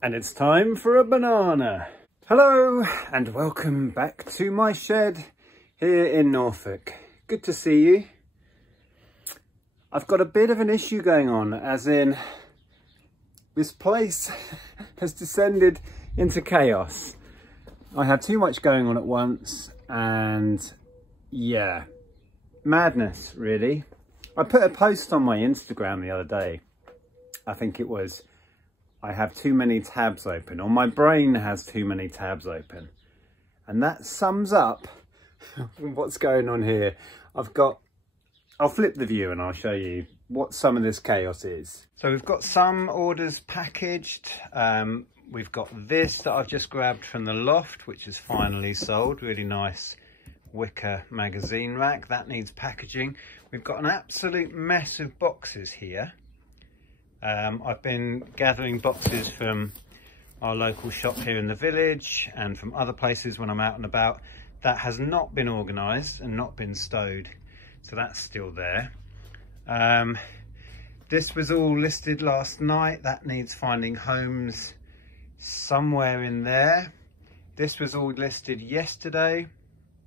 And it's time for a banana. Hello and welcome back to my shed here in Norfolk. Good to see you. I've got a bit of an issue going on, as in this place has descended into chaos. I had too much going on at once and yeah, madness really. I put a post on my Instagram the other day. I think it was, I have too many tabs open, or my brain has too many tabs open. And that sums up what's going on here. I'll flip the view and I'll show you what some of this chaos is. So we've got some orders packaged. We've got this that I've just grabbed from the loft, which is finally sold. Really nice wicker magazine rack. That needs packaging. We've got an absolute mess of boxes here. I've been gathering boxes from our local shop here in the village and from other places when I'm out and about. That has not been organised and not been stowed, so that's still there. This was all listed last night. That needs finding homes somewhere in there. This was all listed yesterday,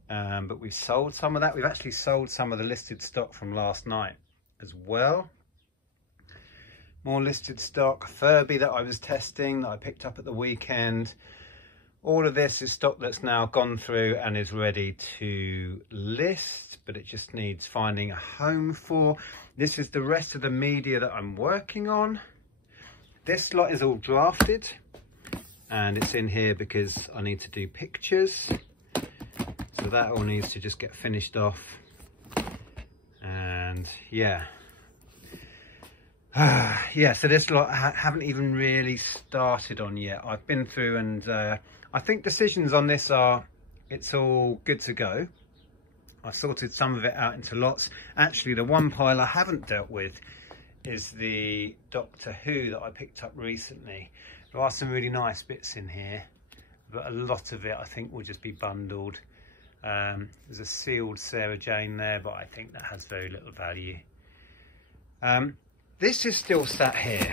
but we've sold some of that. We've actually sold some of the listed stock from last night as well. More listed stock, Furby that I was testing, that I picked up at the weekend. All of this is stock that's now gone through and is ready to list, but it just needs finding a home for. This is the rest of the media that I'm working on. This lot is all drafted and it's in here because I need to do pictures. So that all needs to just get finished off. And yeah. Yeah, so this lot I haven't even really started on yet. I've been through and I think decisions on this are, it's all good to go. I've sorted some of it out into lots. Actually, the one pile I haven't dealt with is the Doctor Who that I picked up recently. There are some really nice bits in here, but a lot of it I think will just be bundled. There's a sealed Sarah Jane there, but I think that has very little value. This is still sat here.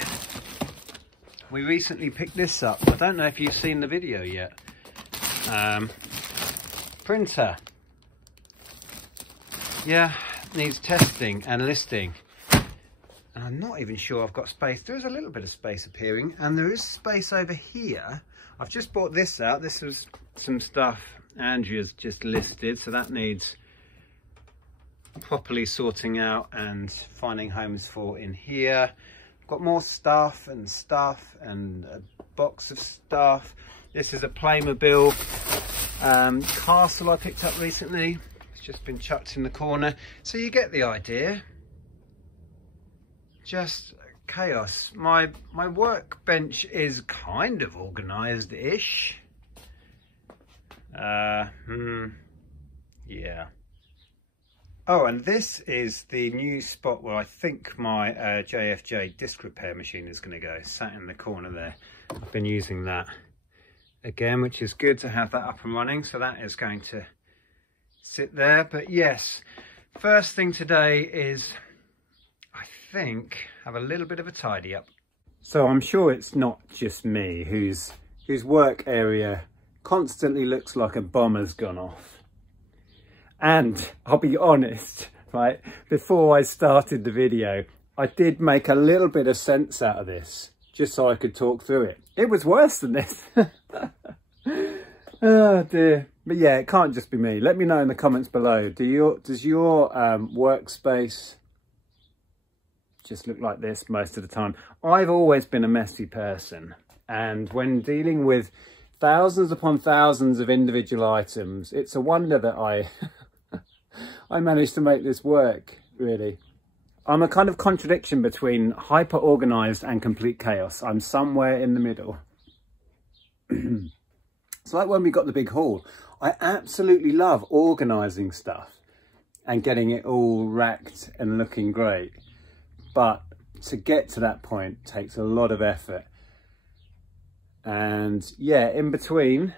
We recently picked this up. I don't know if you've seen the video yet. Printer. Yeah, needs testing and listing. And I'm not even sure I've got space. There is a little bit of space appearing, and there is space over here. I've just bought this out. This was some stuff Andrea's just listed, so that needs properly sorting out and finding homes for in here. I've got more stuff and a box of stuff. This is a Playmobil castle I picked up recently. It's just been chucked in the corner, so you get the idea. Just chaos. My workbench is kind of organised-ish. Yeah. Oh, and this is the new spot where I think my JFJ disc repair machine is going to go, sat in the corner there. I've been using that again, which is good to have that up and running, so that is going to sit there. But yes, first thing today is, I think, have a little bit of a tidy up. So I'm sure it's not just me whose work area constantly looks like a bomb has gone off. And I'll be honest, right, before I started the video, I did make a little bit of sense out of this, just so I could talk through it. It was worse than this. Oh dear. But yeah, it can't just be me. Let me know in the comments below. Does your workspace just look like this most of the time? I've always been a messy person. And when dealing with thousands upon thousands of individual items, it's a wonder that I managed to make this work, really. I'm a kind of contradiction between hyper-organised and complete chaos. I'm somewhere in the middle. It's like when we got the big haul. I absolutely love organising stuff and getting it all racked and looking great. But to get to that point takes a lot of effort. And yeah, in between,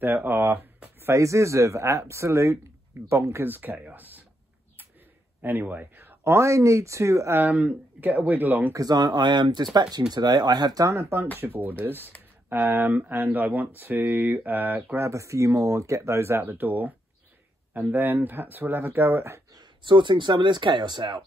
there are phases of absolute bonkers chaos. Anyway, I need to get a wiggle on because I am dispatching today. I have done a bunch of orders. and I want to grab a few more, get those out the door, and then perhaps we'll have a go at sorting some of this chaos out.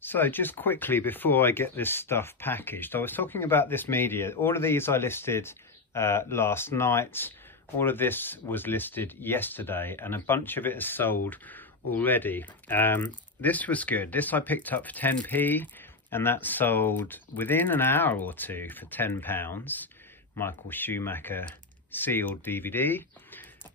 So just quickly before I get this stuff packaged, I was talking about this media. All of these I listed last night. All of this was listed yesterday, and a bunch of it is sold already. This was good. This I picked up for 10p, and that sold within an hour or two for £10. Michael Schumacher sealed DVD.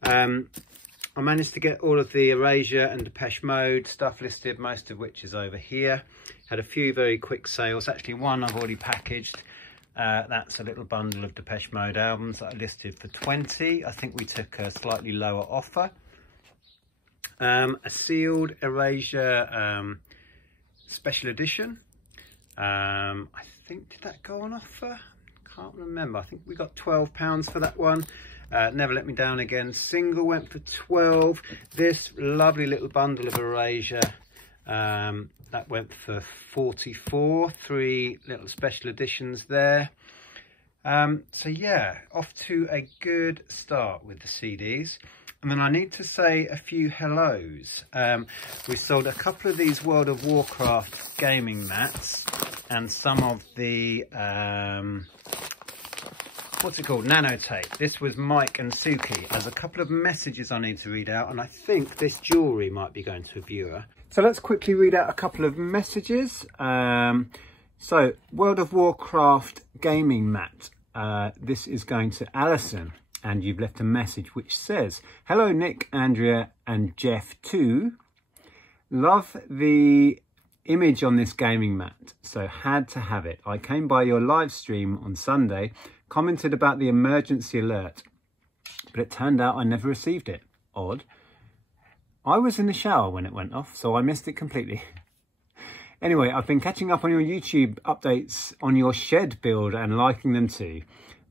I managed to get all of the Erasure and Depeche Mode stuff listed, most of which is over here. Had a few very quick sales. Actually, one I've already packaged. That's a little bundle of Depeche Mode albums that I listed for 20. I think we took a slightly lower offer. A sealed Erasure special edition. I think, did that go on offer? Can't remember. I think we got £12 for that one. Never Let Me Down Again single went for 12. This lovely little bundle of Erasure, that went for 44. 3 little special editions there. So yeah, off to a good start with the CDs. And then I need to say a few hellos. We sold a couple of these World of Warcraft gaming mats and some of the what's it called, Nanotape. This was Mike and Suki. There's a couple of messages I need to read out, and I think this jewellery might be going to a viewer. So let's quickly read out a couple of messages. So World of Warcraft gaming mat. This is going to Alison, and you've left a message which says, "Hello Nick, Andrea and Jeff too. Love the image on this gaming mat, so had to have it. I came by your live stream on Sunday, commented about the emergency alert, but it turned out I never received it. Odd. I was in the shower when it went off, so I missed it completely. Anyway, I've been catching up on your YouTube updates on your shed build and liking them too.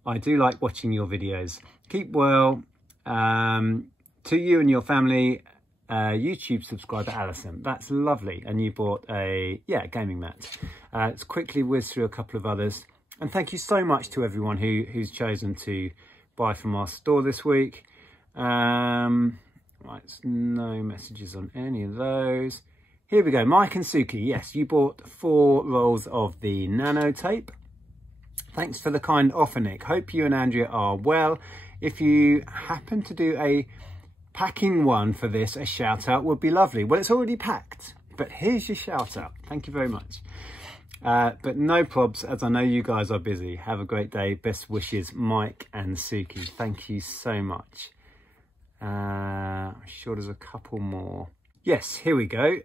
I do like watching your videos. Keep well. To you and your family, YouTube subscriber Alison." That's lovely. And you bought a gaming mat. Let's quickly whiz through a couple of others. And thank you so much to everyone who's chosen to buy from our store this week. Right, no messages on any of those. Here we go, Mike and Suki. Yes, you bought 4 rolls of the Nanotape. Thanks for the kind offer, Nick. Hope you and Andrea are well. If you happen to do a packing one for this, a shout out would be lovely. Well, it's already packed, but here's your shout out. Thank you very much. But no probs, as I know you guys are busy. Have a great day. Best wishes, Mike and Suki. Thank you so much. I'm sure there's a couple more. Yes, here we go.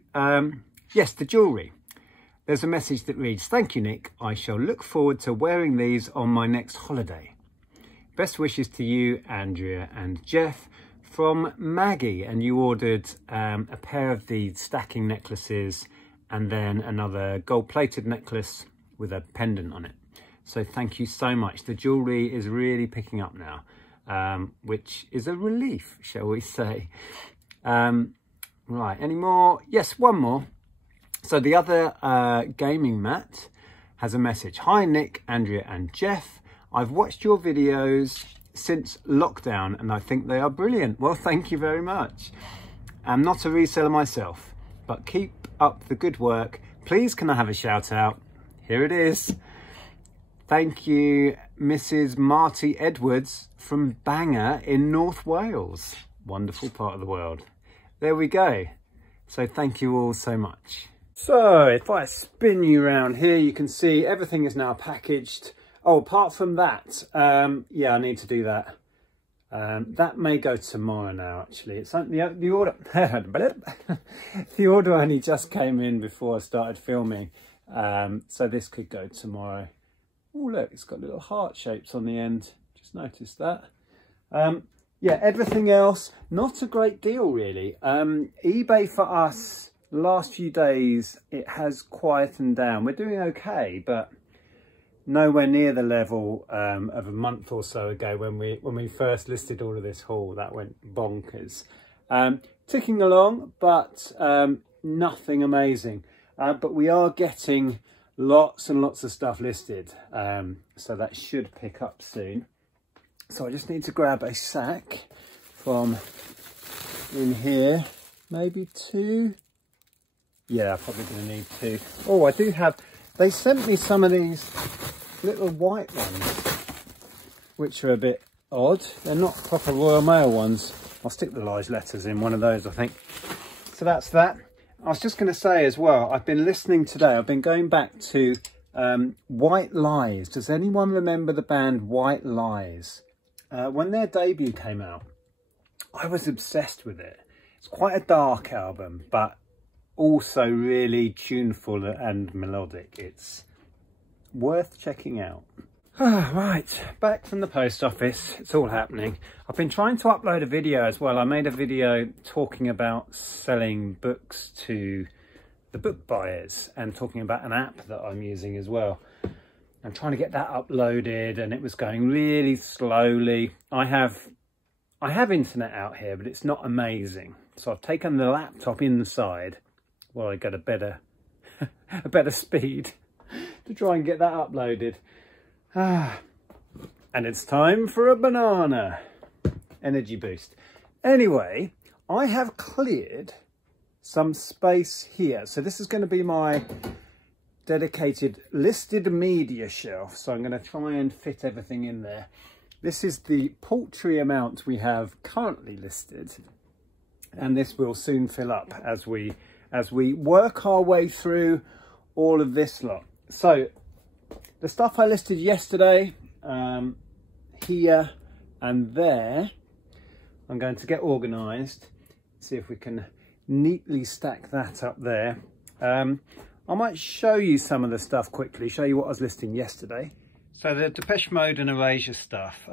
Yes, the jewellery. There's a message that reads, "Thank you, Nick. I shall look forward to wearing these on my next holiday. Best wishes to you, Andrea and Jeff." From Maggie, and you ordered a pair of the stacking necklaces and then another gold-plated necklace with a pendant on it. So thank you so much. The jewellery is really picking up now, which is a relief, shall we say. Right, any more? Yes, one more. So the other gaming mat has a message. "Hi Nick, Andrea and Jeff. I've watched your videos since lockdown and I think they are brilliant." Well, thank you very much. I'm not a reseller myself, but keep up the good work. Please can I have a shout out? Here it is. Thank you, Mrs. Marty Edwards from Bangor in North Wales. Wonderful part of the world. There we go. So thank you all so much. So if I spin you around here, you can see everything is now packaged. Oh, apart from that, yeah, I need to do that. That may go tomorrow now, actually. It's the order. The order only just came in before I started filming, so this could go tomorrow. Oh, look, it's got little heart shapes on the end. Just noticed that. Yeah, everything else, not a great deal, really. eBay for us, last few days, it has quietened down. We're doing okay, but nowhere near the level of a month or so ago when we first listed all of this haul. That went bonkers. Ticking along, but nothing amazing. But we are getting lots and lots of stuff listed, so that should pick up soon. So I just need to grab a sack from in here, maybe 2. Yeah, I'm probably going to need 2. Oh, I do have, they sent me some of these little white ones, which are a bit odd. They're not proper Royal Mail ones. I'll stick the large letters in one of those, I think. So that's that. I was just going to say as well, I've been listening today, I've been going back to White Lies. Does anyone remember the band White Lies? When their debut came out, I was obsessed with it. It's quite a dark album, but also really tuneful and melodic. It's worth checking out. Right, back from the post office. It's all happening. I've been trying to upload a video as well. I made a video talking about selling books to the book buyers and talking about an app that I'm using as well. I'm trying to get that uploaded and it was going really slowly. I have internet out here, but it's not amazing. So I've taken the laptop inside while I get a better speed to try and get that uploaded. And it's time for a banana. Energy boost. Anyway, I have cleared some space here. So this is going to be my dedicated listed media shelf. So I'm going to try and fit everything in there. This is the paltry amount we have currently listed. And this will soon fill up as we work our way through all of this lot. So the stuff I listed yesterday, here and there, I'm going to get organised, see if we can neatly stack that up there. I might show you some of the stuff quickly, show you what I was listing yesterday. So the Depeche Mode and Erasure stuff,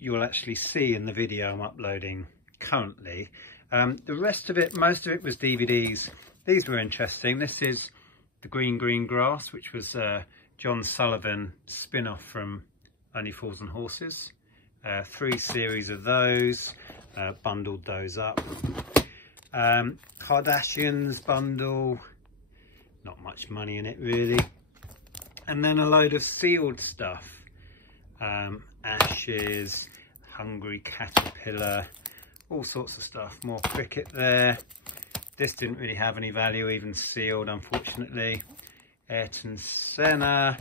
you will actually see in the video I'm uploading currently. The rest of it, most of it was DVDs. These were interesting. This is The Green Green Grass, which was John Sullivan spin-off from Only Fools and Horses. 3 series of those, bundled those up. Kardashians bundle, not much money in it really. And then a load of sealed stuff. Ashes, Hungry Caterpillar, all sorts of stuff. More cricket there. This didn't really have any value, even sealed, unfortunately. Ayrton Senna,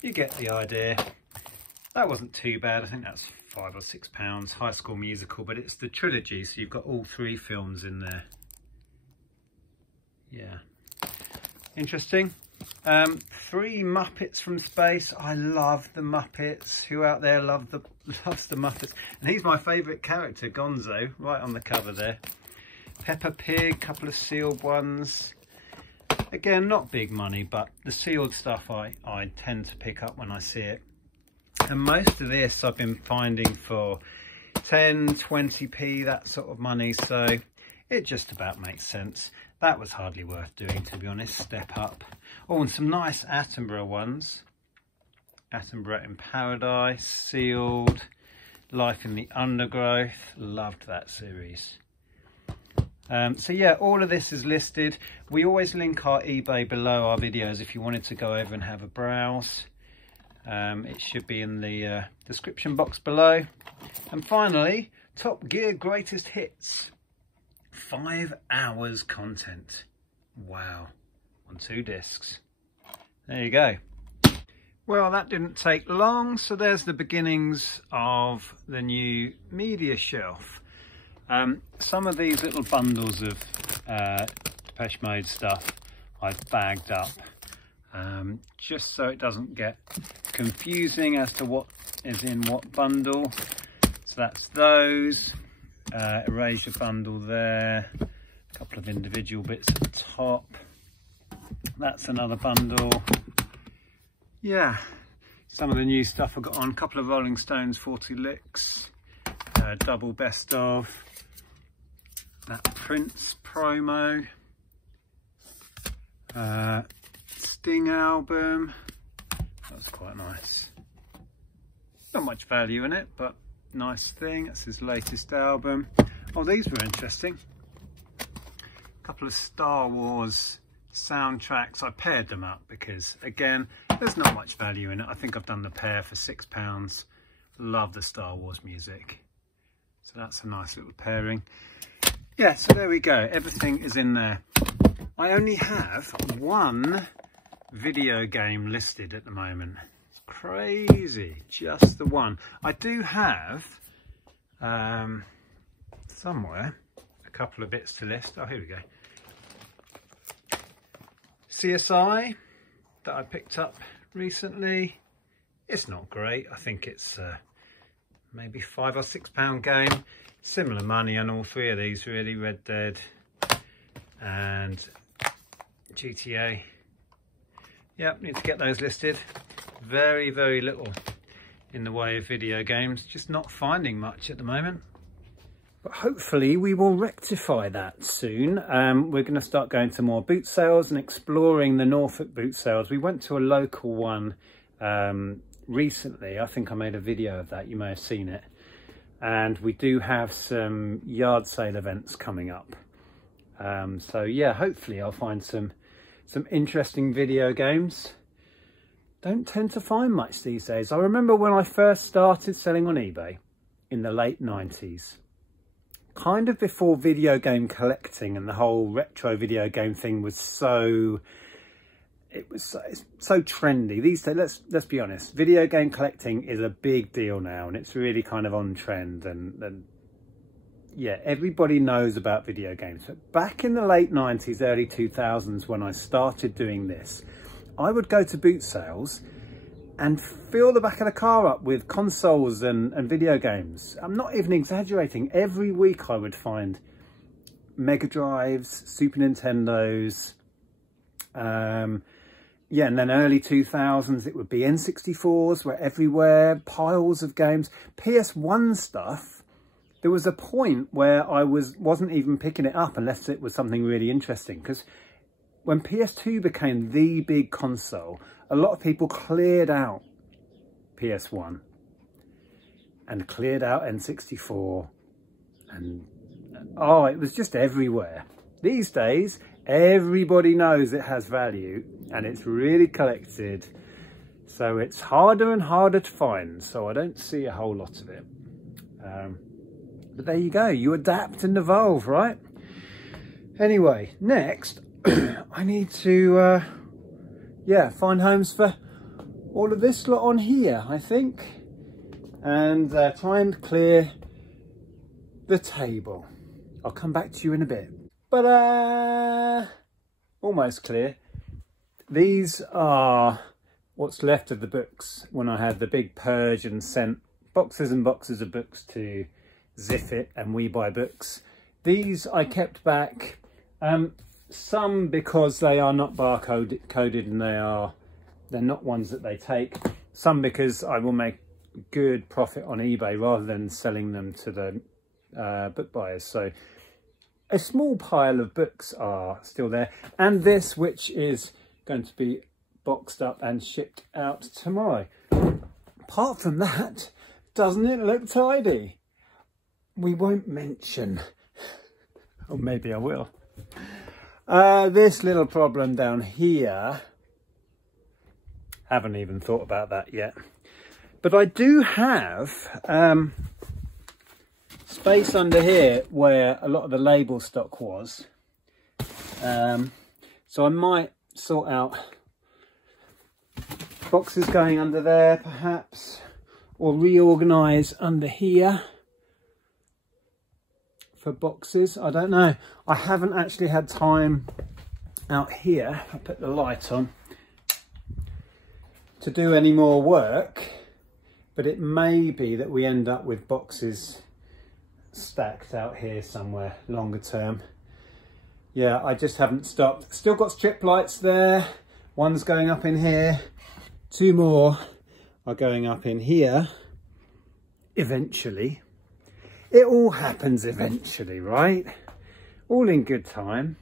you get the idea. That wasn't too bad. I think that's £5 or £6. High School Musical, but it's the trilogy, so you've got all 3 films in there. Yeah, interesting. 3 Muppets from space. I love the Muppets. Who out there loves the Muppets? And he's my favourite character, Gonzo, right on the cover there. Peppa Pig, couple of sealed ones. Again, not big money, but the sealed stuff I tend to pick up when I see it. And most of this I've been finding for 10, 20p, that sort of money. So it just about makes sense. That was hardly worth doing, to be honest. Step up. Oh, and some nice Attenborough ones. Attenborough in Paradise, sealed. Life in the Undergrowth. Loved that series. So yeah, all of this is listed. We always link our eBay below our videos if you wanted to go over and have a browse. It should be in the description box below. And finally, Top Gear Greatest Hits. 5 hours content. Wow. On 2 discs. There you go. Well, that didn't take long. So there's the beginnings of the new media shelf. Some of these little bundles of Depeche Mode stuff I've bagged up just so it doesn't get confusing as to what is in what bundle. So that's those. Erasure bundle there. A couple of individual bits at the top. That's another bundle. Yeah, some of the new stuff I've got on. A couple of Rolling Stones 40 Licks. Double best of. That Prince promo. Sting album. That was quite nice. Not much value in it, but nice thing. That's his latest album. Oh, these were interesting. A couple of Star Wars soundtracks. I paired them up because, again, there's not much value in it. I think I've done the pair for £6. Love the Star Wars music. So that's a nice little pairing. Yeah, so there we go. Everything is in there. I only have one video game listed at the moment. It's crazy, just the one. I do have somewhere a couple of bits to list. Oh, here we go. CSI that I picked up recently. It's not great. I think it's maybe £5 or £6 game. Similar money on all three of these really. Red Dead and GTA. Yep, need to get those listed. Very, very little in the way of video games. Just not finding much at the moment. But hopefully we will rectify that soon. We're going to start going to more boot sales and exploring the Norfolk boot sales. We went to a local one recently. I think I made a video of that. You may have seen it. And we do have some yard sale events coming up. So yeah, hopefully I'll find some interesting video games. Don't tend to find much these days. I remember when I first started selling on eBay in the late 90s. Kind of before video game collecting and the whole retro video game thing was so trendy these days. Let's be honest, video game collecting is a big deal now, and it's really kind of on trend, and yeah, everybody knows about video games. But back in the late 90s, early 2000s, when I started doing this, I would go to boot sales and fill the back of the car up with consoles and video games. I'm not even exaggerating. Every week I would find Mega Drives, Super Nintendos, yeah, and then early 2000s, it would be N64s were everywhere, piles of games. PS1 stuff, there was a point where I wasn't even picking it up unless it was something really interesting, because when PS2 became the big console, a lot of people cleared out PS1 and cleared out N64, and oh, it was just everywhere. These days, everybody knows it has value and it's really collected, so it's harder and harder to find, so I don't see a whole lot of it. But there you go, you adapt and evolve, right? Anyway, next I need to yeah, find homes for all of this lot on here, I think, and try and clear the table. I'll come back to you in a bit. But almost clear. These are what's left of the books when I had the big purge and sent boxes and boxes of books to Ziffit and We Buy Books. These I kept back, some because they are not barcoded and they're not ones that they take. Some because I will make good profit on eBay rather than selling them to the book buyers. So a small pile of books are still there, and this, which is going to be boxed up and shipped out tomorrow. Apart from that, doesn't it look tidy? We won't mention, or maybe I will, this little problem down here. Haven't even thought about that yet, but I do have space under here where a lot of the label stock was, so I might sort out boxes going under there perhaps, or reorganize under here for boxes. I don't know, I haven't actually had time out here, I put the light on, to do any more work, but it may be that we end up with boxes stacked out here somewhere longer term. Yeah, I just haven't stopped. Still got strip lights there. One's going up in here. Two more are going up in here. Eventually. It all happens eventually, right? All in good time.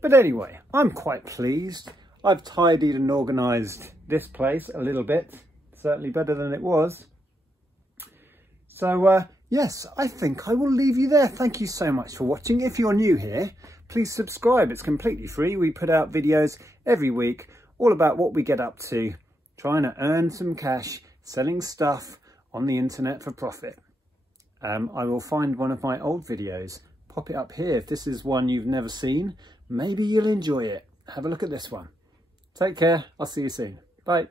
But anyway, I'm quite pleased. I've tidied and organised this place a little bit. Certainly better than it was. So, yes, I think I will leave you there. Thank you so much for watching. If you're new here, please subscribe. It's completely free. We put out videos every week all about what we get up to, trying to earn some cash, selling stuff on the internet for profit. I will find one of my old videos, pop it up here. If this is one you've never seen, maybe you'll enjoy it. Have a look at this one. Take care. I'll see you soon. Bye.